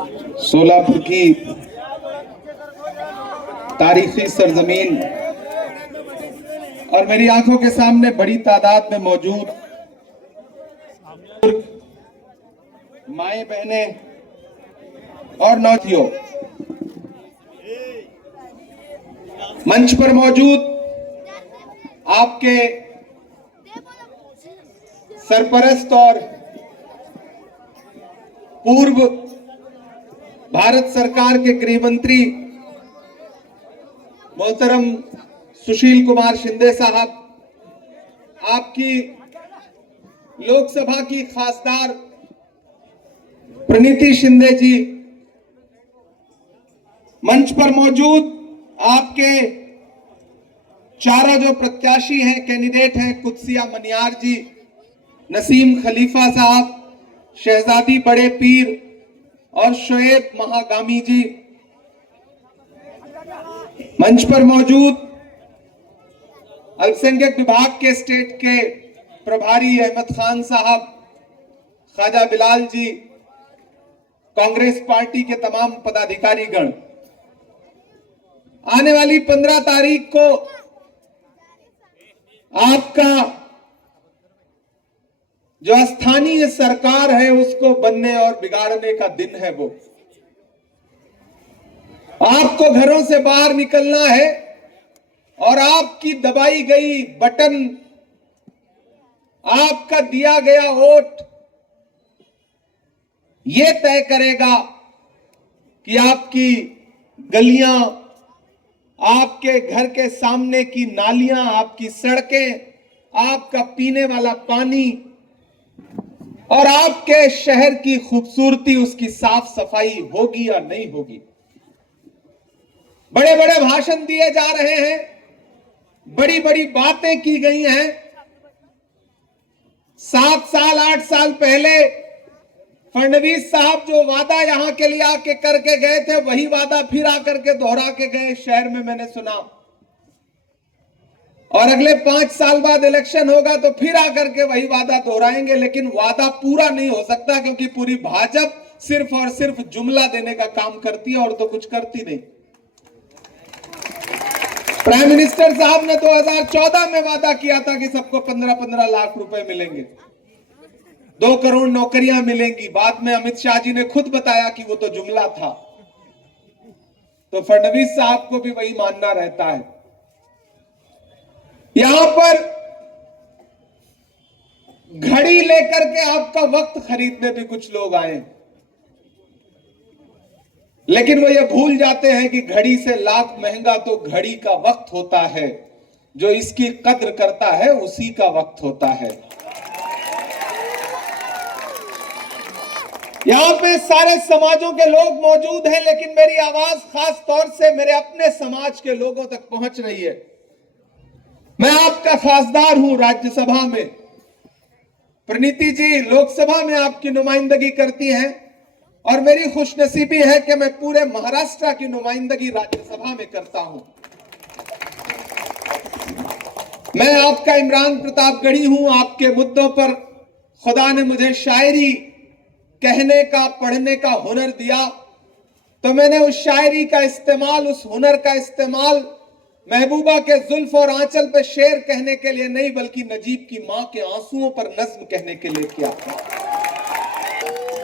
सोलापुर की तारीखी सरजमीन और मेरी आंखों के सामने बड़ी तादाद में मौजूद माएं, बहनें और नौतियों, मंच पर मौजूद आपके सरपरस्त और पूर्व भारत सरकार के गृह मंत्री मोहतरम सुशील कुमार शिंदे साहब, आपकी लोकसभा की खासदार प्रणीति शिंदे जी, मंच पर मौजूद आपके चारों जो प्रत्याशी हैं, कैंडिडेट हैं, कुदसिया मनियार जी, नसीम खलीफा साहब, शहजादी बड़े पीर और शोएब महागामी जी, मंच पर मौजूद अल्पसंख्यक विभाग के स्टेट के प्रभारी अहमद खान साहब, ख्वाजा बिलाल जी, कांग्रेस पार्टी के तमाम पदाधिकारीगण, आने वाली 15 तारीख को आपका जो स्थानीय सरकार है उसको बनने और बिगाड़ने का दिन है। वो आपको घरों से बाहर निकलना है और आपकी दबाई गई बटन, आपका दिया गया वोट ये तय करेगा कि आपकी गलियां, आपके घर के सामने की नालियां, आपकी सड़कें, आपका पीने वाला पानी और आपके शहर की खूबसूरती, उसकी साफ सफाई होगी या नहीं होगी। बड़े बड़े भाषण दिए जा रहे हैं, बड़ी बड़ी बातें की गई हैं। 7 साल 8 साल पहले फडणवीस साहब जो वादा यहां के लिए आके करके गए थे, वही वादा फिर आकर के दोहरा के गए शहर में, मैंने सुना। और अगले 5 साल बाद इलेक्शन होगा तो फिर आकर के वही वादा दोहराएंगे, लेकिन वादा पूरा नहीं हो सकता क्योंकि पूरी भाजपा सिर्फ और सिर्फ जुमला देने का काम करती है और तो कुछ करती नहीं। प्राइम मिनिस्टर साहब ने 2014 में वादा किया था कि सबको 15-15 लाख रुपए मिलेंगे, 2 करोड़ नौकरियां मिलेंगी। बाद में अमित शाह जी ने खुद बताया कि वो तो जुमला था। तो फडणवीस साहब को भी वही मानना रहता है। यहां पर घड़ी लेकर के आपका वक्त खरीदने भी कुछ लोग आए, लेकिन वो ये भूल जाते हैं कि घड़ी से लाख महंगा तो घड़ी का वक्त होता है। जो इसकी कद्र करता है उसी का वक्त होता है। यहां पे सारे समाजों के लोग मौजूद हैं, लेकिन मेरी आवाज खास तौर से मेरे अपने समाज के लोगों तक पहुंच रही है। मैं आपका खासदार हूं राज्यसभा में, प्रणीति जी लोकसभा में आपकी नुमाइंदगी करती हैं और मेरी खुशनसीबी है कि मैं पूरे महाराष्ट्र की नुमाइंदगी राज्यसभा में करता हूं। मैं आपका इमरान प्रतापगढ़ी हूं। आपके मुद्दों पर खुदा ने मुझे शायरी कहने का, पढ़ने का हुनर दिया, तो मैंने उस शायरी का इस्तेमाल, उस हुनर का इस्तेमाल महबूबा के जुल्फ और आंचल पे शेर कहने के लिए नहीं, बल्कि नजीब की मां के आंसुओं पर नज्म कहने के लिए किया।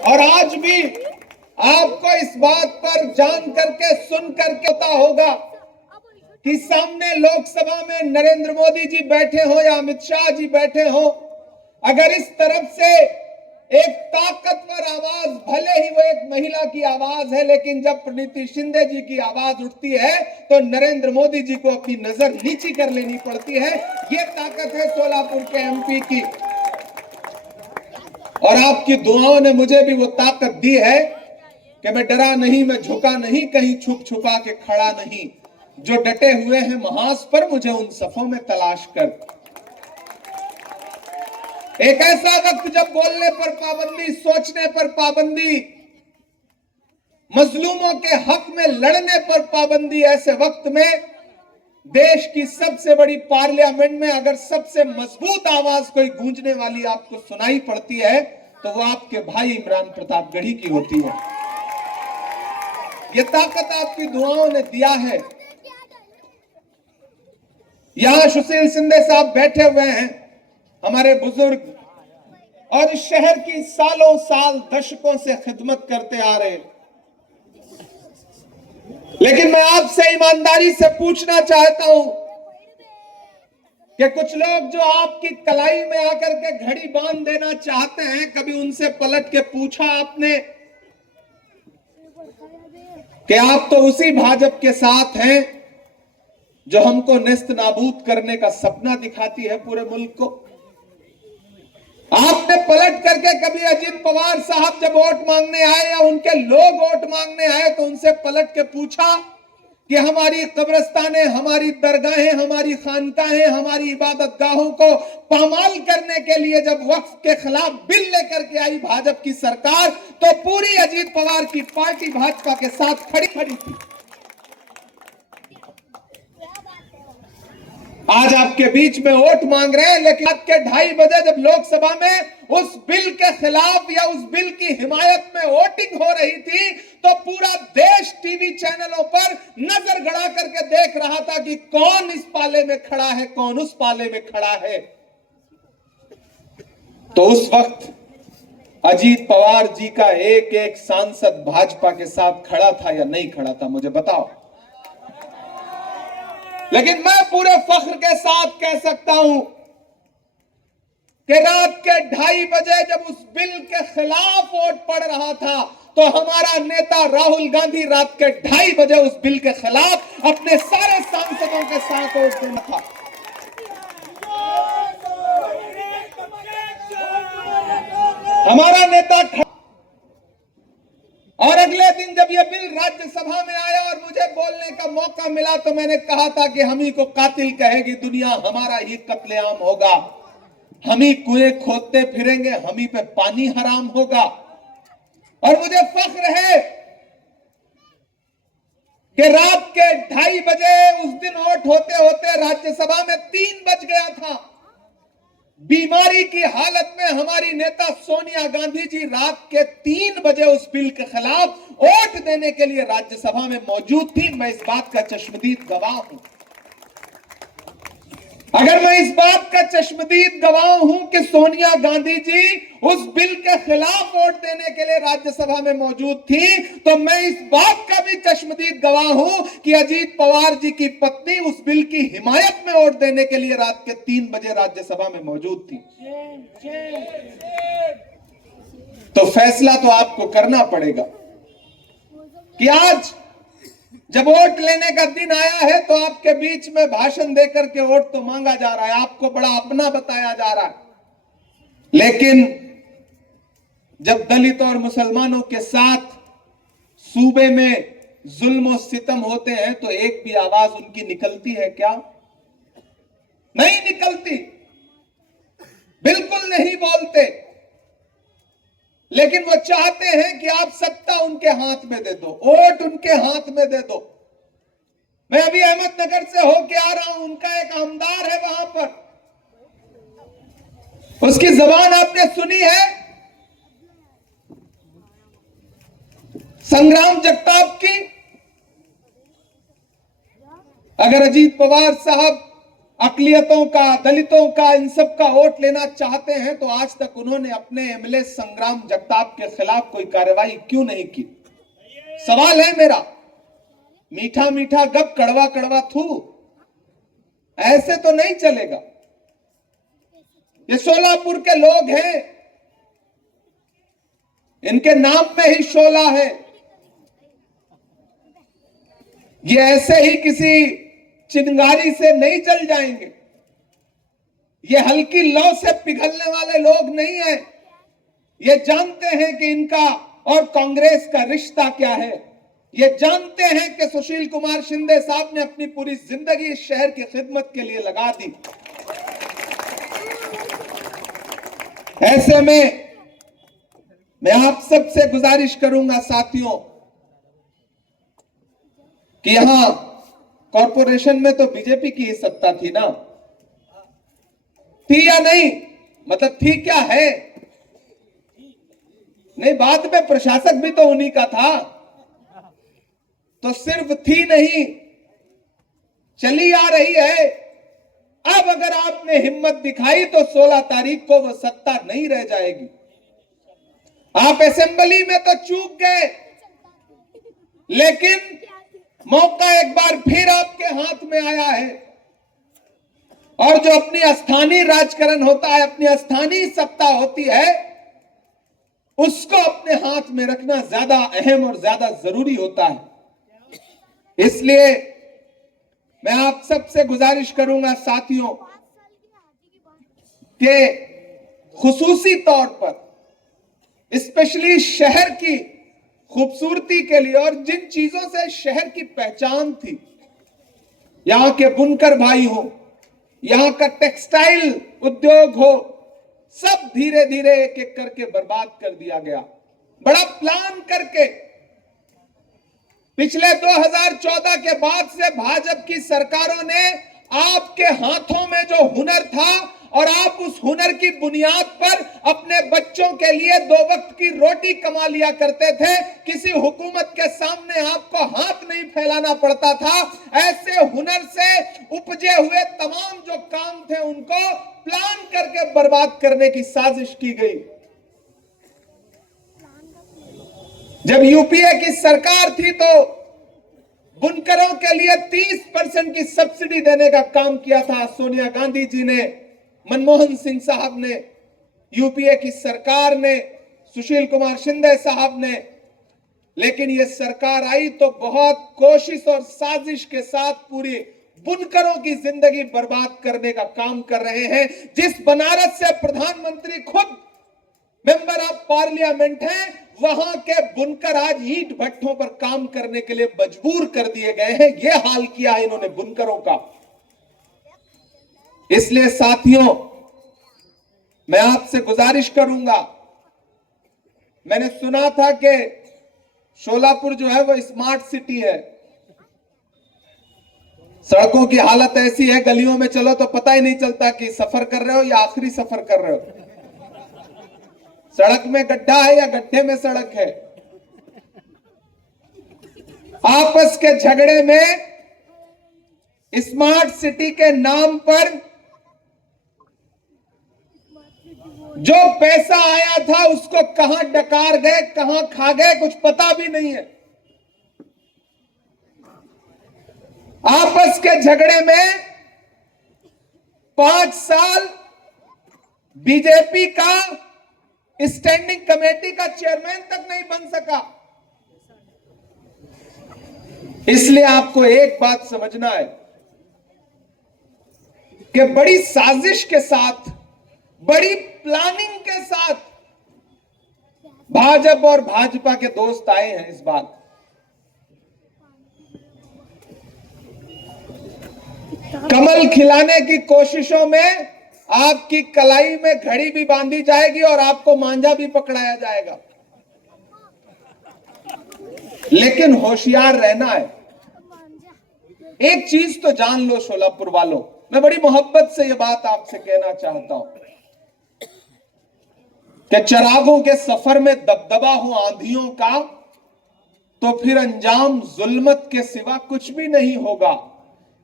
और आज भी आपको इस बात पर जान करके, सुन करके पता होगा कि सामने लोकसभा में नरेंद्र मोदी जी बैठे हो या अमित शाह जी बैठे हो, अगर इस तरफ से एक ताकतवर आवाज, भले ही वो एक महिला की आवाज है, लेकिन जब प्रणीति शिंदे जी की आवाज उठती है तो नरेंद्र मोदी जी को अपनी नजर नीची कर लेनी पड़ती है। ये ताकत है सोलापुर के एमपी की। और आपकी दुआओं ने मुझे भी वो ताकत दी है कि मैं डरा नहीं, मैं झुका नहीं, कहीं छुप छुपा के खड़ा नहीं। जो डटे हुए हैं महाज पर, मुझे उन सफों में तलाश कर। एक ऐसा वक्त जब बोलने पर पाबंदी, सोचने पर पाबंदी, मजलूमों के हक में लड़ने पर पाबंदी, ऐसे वक्त में देश की सबसे बड़ी पार्लियामेंट में अगर सबसे मजबूत आवाज कोई गूंजने वाली आपको सुनाई पड़ती है तो वो आपके भाई इमरान प्रतापगढ़ी की होती है। ये ताकत आपकी दुआओं ने दिया है। यहां सुशील शिंदे साहब बैठे हुए हैं, हमारे बुजुर्ग, और इस शहर की सालों साल दशकों से खिदमत करते आ रहे। लेकिन मैं आपसे ईमानदारी से पूछना चाहता हूं कि कुछ लोग जो आपकी कलाई में आकर के घड़ी बांध देना चाहते हैं, कभी उनसे पलट के पूछा आपने कि आप तो उसी भाजपा के साथ हैं जो हमको नेस्त नाबूद करने का सपना दिखाती है पूरे मुल्क को? आपने पलट करके कभी अजीत पवार साहब जब वोट मांगने आए या उनके लोग वोट मांगने आए तो उनसे पलट के पूछा कि हमारी कब्रिस्तानें, हमारी दरगाहें, हमारी खानकाहें, हमारी इबादत गाहों को पामाल करने के लिए जब वक्फ के खिलाफ बिल लेकर के आई भाजपा की सरकार, तो पूरी अजीत पवार की पार्टी भाजपा के साथ खड़ी थी। आज आपके बीच में वोट मांग रहे हैं, लेकिन रात के 2:30 बजे जब लोकसभा में उस बिल के खिलाफ या उस बिल की हिमायत में वोटिंग हो रही थी, तो पूरा देश टीवी चैनलों पर नजर गड़ा करके देख रहा था कि कौन इस पाले में खड़ा है, कौन उस पाले में खड़ा है। तो उस वक्त अजीत पवार जी का एक एक सांसद भाजपा के साथ खड़ा था या नहीं खड़ा था, मुझे बताओ। लेकिन मैं पूरे फख्र के साथ कह सकता हूं कि रात के 2:30 बजे जब उस बिल के खिलाफ वोट पड़ रहा था, तो हमारा नेता राहुल गांधी रात के 2:30 बजे उस बिल के खिलाफ अपने सारे सांसदों के साथ वोट देना था। हमारा नेता और अगले दिन जब यह बिल राज्यसभा में आया और मुझे बोलने का मौका मिला, तो मैंने कहा था कि हम ही को कातिल कहेगी दुनिया, हमारा ही कत्लेआम होगा, हम ही कुएं खोदते फिरेंगे, हम ही पे पानी हराम होगा। और मुझे फख्र है कि रात के 2:30 बजे उस दिन वोट होते होते राज्यसभा में 3 बज गया था। बीमारी की हालत में हमारी नेता सोनिया गांधी जी रात के 3 बजे उस बिल के खिलाफ वोट देने के लिए राज्यसभा में मौजूद थी। मैं इस बात का चश्मदीद गवाह हूं। अगर मैं इस बात का चश्मदीद गवाह हूं कि सोनिया गांधी जी उस बिल के खिलाफ वोट देने के लिए राज्यसभा में मौजूद थी, तो मैं इस बात का भी चश्मदीद गवाह हूं कि अजीत पवार जी की पत्नी उस बिल की हिमायत में वोट देने के लिए रात के 3 बजे राज्यसभा में मौजूद थी। तो फैसला तो आपको करना पड़ेगा कि आज जब वोट लेने का दिन आया है, तो आपके बीच में भाषण देकर के वोट तो मांगा जा रहा है, आपको बड़ा अपना बताया जा रहा है। लेकिन जब दलित और मुसलमानों के साथ सूबे में जुल्म और सितम होते हैं, तो एक भी आवाज उनकी निकलती है क्या? नहीं निकलती, बिल्कुल नहीं बोलते। लेकिन वो चाहते हैं कि आप सत्ता उनके हाथ में दे दो, वोट उनके हाथ में दे दो। मैं अभी अहमदनगर से होके आ रहा हूं, उनका एक आमदार है वहां पर, उसकी जबान आपने सुनी है, संग्राम जगताप की। अगर अजीत पवार साहब अकलियतों का, दलितों का, इन सब का वोट लेना चाहते हैं, तो आज तक उन्होंने अपने एमएलए संग्राम जगताप के खिलाफ कोई कार्रवाई क्यों नहीं की? सवाल है मेरा। मीठा मीठा गप, कड़वा कड़वा थू, ऐसे तो नहीं चलेगा। ये सोलापुर के लोग हैं, इनके नाम में ही शोला है। ये ऐसे ही किसी चिंगारी से नहीं जल जाएंगे। ये हल्की लौ से पिघलने वाले लोग नहीं हैं। ये जानते हैं कि इनका और कांग्रेस का रिश्ता क्या है। ये जानते हैं कि सुशील कुमार शिंदे साहब ने अपनी पूरी जिंदगी इस शहर की खिदमत के लिए लगा दी। ऐसे में मैं आप सबसे गुजारिश करूंगा साथियों कि यहां कॉरपोरेशन में तो बीजेपी की ही सत्ता थी ना? थी या नहीं? मतलब थी क्या है? नहीं, बाद में प्रशासक भी तो उन्हीं का था। तो सिर्फ थी नहीं, चली आ रही है। अब अगर आपने हिम्मत दिखाई तो 16 तारीख को वह सत्ता नहीं रह जाएगी। आप असेंबली में तो चूक गए, लेकिन मौका एक बार फिर आपके हाथ में आया है। और जो अपनी स्थानीय राजकारण होता है, अपनी स्थानीय सत्ता होती है, उसको अपने हाथ में रखना ज्यादा अहम और ज्यादा जरूरी होता है। इसलिए मैं आप सबसे गुजारिश करूंगा साथियों कि खुसूसी तौर पर स्पेशली शहर की खूबसूरती के लिए और जिन चीजों से शहर की पहचान थी, यहां के बुनकर भाई हो, यहां का टेक्सटाइल उद्योग हो, सब धीरे धीरे एक एक करके बर्बाद कर दिया गया। बड़ा प्लान करके पिछले 2014 के बाद से भाजपा की सरकारों ने आपके हाथों में जो हुनर था और आप उस हुनर की बुनियाद पर अपने बच्चों के लिए 2 वक्त की रोटी कमा लिया करते थे। किसी हुकूमत के सामने आपको हाथ नहीं फैलाना पड़ता था। ऐसे हुनर से उपजे हुए तमाम जो काम थे उनको प्लान करके बर्बाद करने की साजिश की गई। जब यूपीए की सरकार थी तो बुनकरों के लिए 30% की सब्सिडी देने का काम किया था सोनिया गांधी जी ने, मनमोहन सिंह साहब ने, यूपीए की सरकार ने, सुशील कुमार शिंदे साहब ने। लेकिन यह सरकार आई तो बहुत कोशिश और साजिश के साथ पूरी बुनकरों की जिंदगी बर्बाद करने का काम कर रहे हैं। जिस बनारस से प्रधानमंत्री खुद मेंबर ऑफ पार्लियामेंट हैं, वहां के बुनकर आज ईंट भट्ठों पर काम करने के लिए मजबूर कर दिए गए हैं। यह हाल किया है इन्होंने बुनकरों का। इसलिए साथियों, मैं आपसे गुजारिश करूंगा, मैंने सुना था कि शोलापुर जो है वो स्मार्ट सिटी है। सड़कों की हालत ऐसी है, गलियों में चलो तो पता ही नहीं चलता कि सफर कर रहे हो या आखिरी सफर कर रहे हो। सड़क में गड्ढा है या गड्ढे में सड़क है। आपस के झगड़े में स्मार्ट सिटी के नाम पर जो पैसा आया था उसको कहां डकार गए, कहां खा गए, कुछ पता भी नहीं है। आपस के झगड़े में 5 साल बीजेपी का स्टैंडिंग कमेटी का चेयरमैन तक नहीं बन सका। इसलिए आपको एक बात समझना है कि बड़ी साजिश के साथ, बड़ी प्लानिंग के साथ भाजपा और भाजपा के दोस्त आए हैं इस बार। कमल खिलाने की कोशिशों में आपकी कलाई में घड़ी भी बांधी जाएगी और आपको मांझा भी पकड़ाया जाएगा। लेकिन होशियार रहना है। एक चीज तो जान लो शोलापुर वालों, मैं बड़ी मोहब्बत से यह बात आपसे कहना चाहता हूं कि चिरागों के सफर में दबदबा हो आंधियों का तो फिर अंजाम जुल्मत के सिवा कुछ भी नहीं होगा।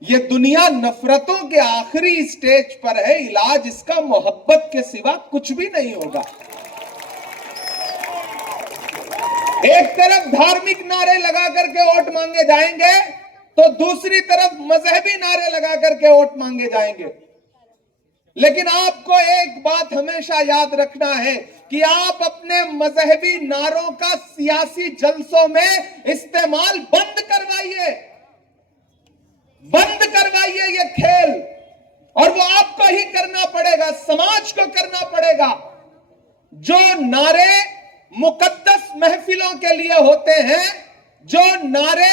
ये दुनिया नफरतों के आखिरी स्टेज पर है, इलाज इसका मोहब्बत के सिवा कुछ भी नहीं होगा। एक तरफ धार्मिक नारे लगा करके वोट मांगे जाएंगे तो दूसरी तरफ मजहबी नारे लगा करके वोट मांगे जाएंगे। लेकिन आपको एक बात हमेशा याद रखना है कि आप अपने मजहबी नारों का सियासी जलसों में इस्तेमाल बंद करवाइए, बंद करवाइए ये खेल। और वो आपको ही करना पड़ेगा, समाज को करना पड़ेगा। जो नारे मुकद्दस महफिलों के लिए होते हैं, जो नारे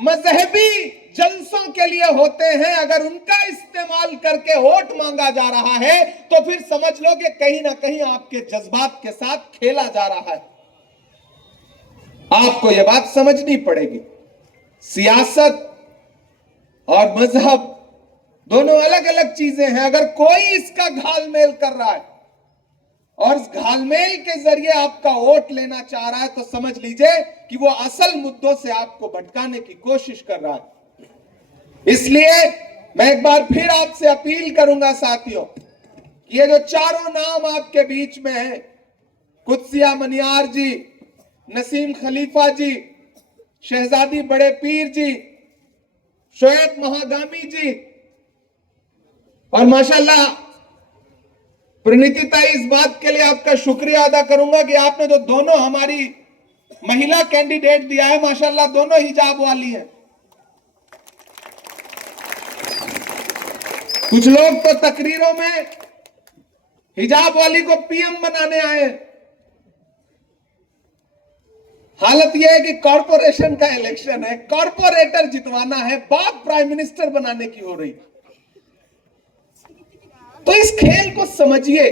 मजहबी जलसों के लिए होते हैं, अगर उनका इस्तेमाल करके वोट मांगा जा रहा है तो फिर समझ लो कि कहीं ना कहीं आपके जज्बात के साथ खेला जा रहा है। आपको यह बात समझनी पड़ेगी। सियासत और मजहब दोनों अलग अलग चीजें हैं। अगर कोई इसका घालमेल कर रहा है और इस घालमेल के जरिए आपका वोट लेना चाह रहा है, तो समझ लीजिए कि वो असल मुद्दों से आपको भटकाने की कोशिश कर रहा है। इसलिए मैं एक बार फिर आपसे अपील करूंगा साथियों, ये जो चारों नाम आपके बीच में हैं, कुत्सिया मनियार जी, नसीम खलीफा जी, शहजादी बड़े पीर जी, शोएब महागामी जी, और माशाल्लाह प्रणीति ताई, इस बात के लिए आपका शुक्रिया अदा करूंगा कि आपने जो दोनों हमारी महिला कैंडिडेट दिया है, माशाल्लाह दोनों हिजाब वाली हैं। कुछ लोग तो तकरीरों में हिजाब वाली को पीएम बनाने आए। हालत यह है कि कॉरपोरेशन का इलेक्शन है, कॉरपोरेटर जितवाना है, बात प्राइम मिनिस्टर बनाने की हो रही। तो इस खेल को समझिए।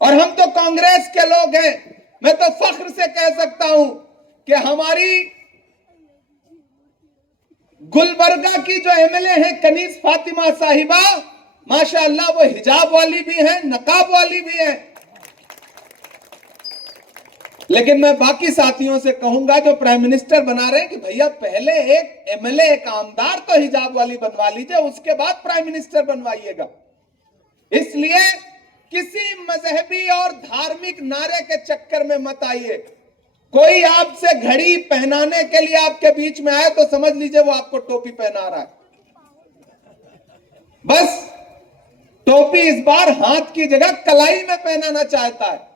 और हम तो कांग्रेस के लोग हैं, मैं तो फख्र से कह सकता हूं कि हमारी गुलबर्गा की जो एमएलए हैं कनीज फातिमा साहिबा, माशाअल्लाह वो हिजाब वाली भी हैं, नकाब वाली भी हैं। लेकिन मैं बाकी साथियों से कहूंगा जो प्राइम मिनिस्टर बना रहे हैं कि भैया पहले एक एमएलए, एक आमदार तो हिजाब वाली बनवा लीजिए, उसके बाद प्राइम मिनिस्टर बनवाइएगा। इसलिए किसी मजहबी और धार्मिक नारे के चक्कर में मत आइए। कोई आपसे घड़ी पहनाने के लिए आपके बीच में आए तो समझ लीजिए वो आपको टोपी पहना रहा है। बस टोपी इस बार हाथ की जगह कलाई में पहनाना चाहता है।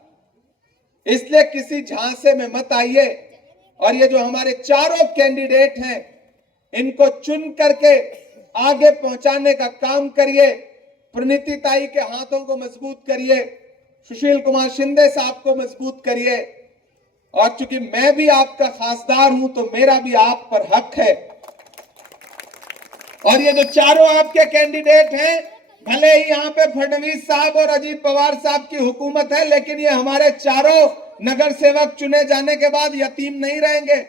इसलिए किसी झांसे में मत आइए। और ये जो हमारे चारों कैंडिडेट हैं, इनको चुन करके आगे पहुंचाने का काम करिए। प्रणीति ताई के हाथों को मजबूत करिए, सुशील कुमार शिंदे साहब को मजबूत करिए। और चूंकि मैं भी आपका खासदार हूं तो मेरा भी आप पर हक है। और ये जो चारों आपके कैंडिडेट हैं, भले ही यहाँ पे फडणवीस साहब और अजीत पवार साहब की हुकूमत है, लेकिन ये हमारे चारों नगर सेवक चुने जाने के बाद यतीम नहीं रहेंगे।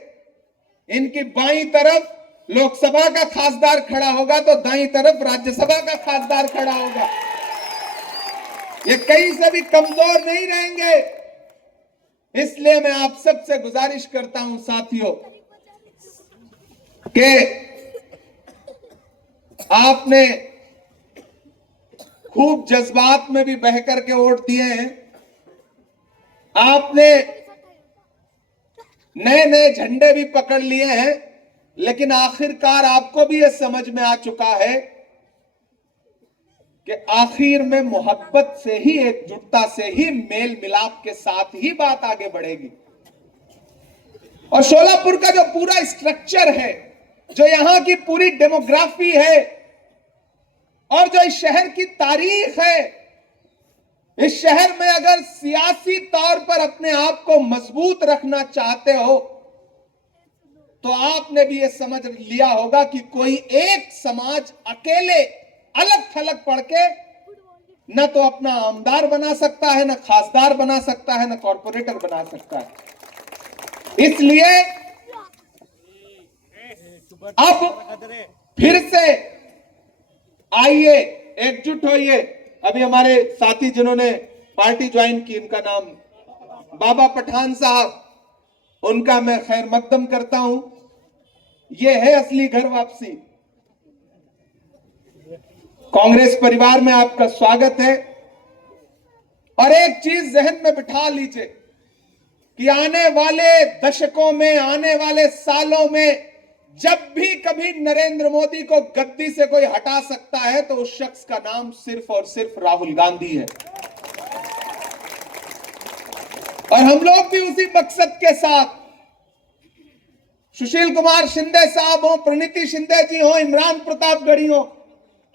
इनकी बाईं तरफ लोकसभा का खासदार खड़ा होगा तो दाईं तरफ राज्यसभा का खासदार खड़ा होगा। ये कहीं से भी कमजोर नहीं रहेंगे। इसलिए मैं आप सबसे गुजारिश करता हूं साथियों कि आपने खूब जज्बात में भी बह करके वोट दिए हैं, आपने नए नए झंडे भी पकड़ लिए हैं, लेकिन आखिरकार आपको भी यह समझ में आ चुका है कि आखिर में मोहब्बत से ही, एकजुटता से ही, मेल मिलाप के साथ ही बात आगे बढ़ेगी। और शोलापुर का जो पूरा स्ट्रक्चर है, जो यहां की पूरी डेमोग्राफी है और जो इस शहर की तारीख है, इस शहर में अगर सियासी तौर पर अपने आप को मजबूत रखना चाहते हो तो आपने भी यह समझ लिया होगा कि कोई एक समाज अकेले अलग थलग पड़ के न तो अपना आमदार बना सकता है, न खासदार बना सकता है, न कॉर्पोरेटर बना सकता है। इसलिए अब फिर से आइए, एकजुट होइए। अभी हमारे साथी जिन्होंने पार्टी ज्वाइन की, उनका नाम बाबा पठान साहब, उनका मैं खैर मकदम करता हूं। यह है असली घर वापसी। कांग्रेस परिवार में आपका स्वागत है। और एक चीज जहन में बिठा लीजिए कि आने वाले दशकों में, आने वाले सालों में जब भी कभी नरेंद्र मोदी को गद्दी से कोई हटा सकता है तो उस शख्स का नाम सिर्फ और सिर्फ राहुल गांधी है। और हम लोग भी उसी मकसद के साथ, सुशील कुमार शिंदे साहब हो, प्रणीति शिंदे जी हो, इमरान प्रतापगढ़ी हो,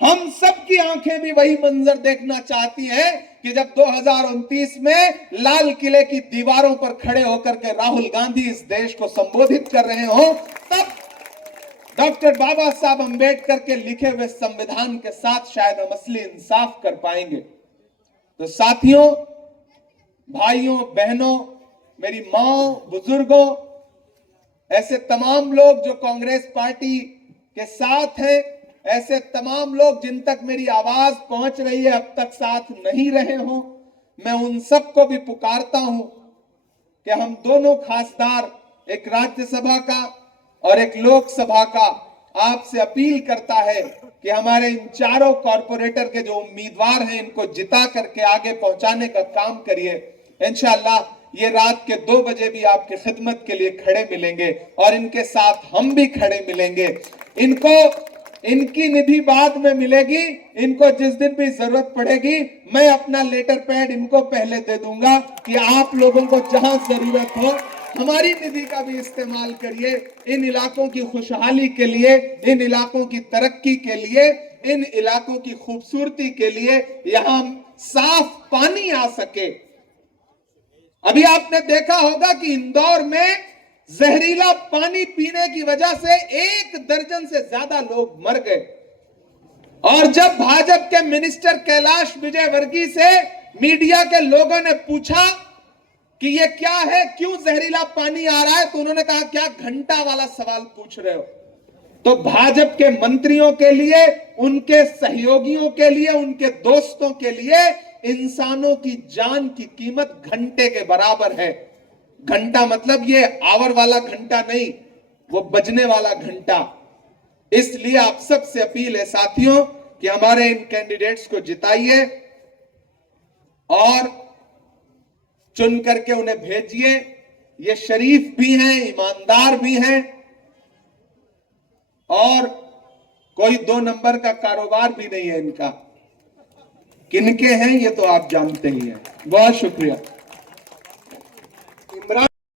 हम सबकी आंखें भी वही मंजर देखना चाहती हैं कि जब 2029 में लाल किले की दीवारों पर खड़े होकर के राहुल गांधी इस देश को संबोधित कर रहे हो, तब डॉक्टर बाबा साहब अंबेडकर के लिखे हुए संविधान के साथ शायद हम असली इंसाफ कर पाएंगे। तो साथियों, भाइयों, बहनों, मेरी माओ, बुजुर्गों, ऐसे तमाम लोग जो कांग्रेस पार्टी के साथ हैं, ऐसे तमाम लोग जिन तक मेरी आवाज पहुंच रही है, अब तक साथ नहीं रहे हो, मैं उन सबको भी पुकारता हूं कि हम दोनों खासदार, एक राज्यसभा का और एक लोकसभा का, आपसे अपील करता है कि हमारे इन चारों कॉरपोरेटर के जो उम्मीदवार हैं इनको जिता करके आगे पहुंचाने का काम करिए। इंशाअल्लाह ये रात के 2 बजे भी आपकी खिदमत के लिए खड़े मिलेंगे और इनके साथ हम भी खड़े मिलेंगे। इनको इनकी निधि बाद में मिलेगी, इनको जिस दिन भी जरूरत पड़ेगी मैं अपना लेटर पैड इनको पहले दे दूंगा कि आप लोगों को जहां जरूरत हो हमारी निधि का भी इस्तेमाल करिए। इन इलाकों की खुशहाली के लिए, इन इलाकों की तरक्की के लिए, इन इलाकों की खूबसूरती के लिए, यहां साफ पानी आ सके। अभी आपने देखा होगा कि इंदौर में जहरीला पानी पीने की वजह से 1 दर्जन से ज्यादा लोग मर गए। और जब भाजपा के मिनिस्टर कैलाश विजयवर्गीय से मीडिया के लोगों ने पूछा कि ये क्या है, क्यों जहरीला पानी आ रहा है, तो उन्होंने कहा क्या घंटा वाला सवाल पूछ रहे हो। तो भाजपा के मंत्रियों के लिए, उनके सहयोगियों के लिए, उनके दोस्तों के लिए इंसानों की जान की कीमत घंटे के बराबर है। घंटा मतलब ये आवर वाला घंटा नहीं, वो बजने वाला घंटा। इसलिए आप सबसे अपील है साथियों कि हमारे इन कैंडिडेट्स को जिताइए और चुन करके उन्हें भेजिए। ये शरीफ भी हैं, ईमानदार भी हैं और कोई 2 नंबर का कारोबार भी नहीं है इनका। किनके हैं ये तो आप जानते ही हैं। बहुत शुक्रिया।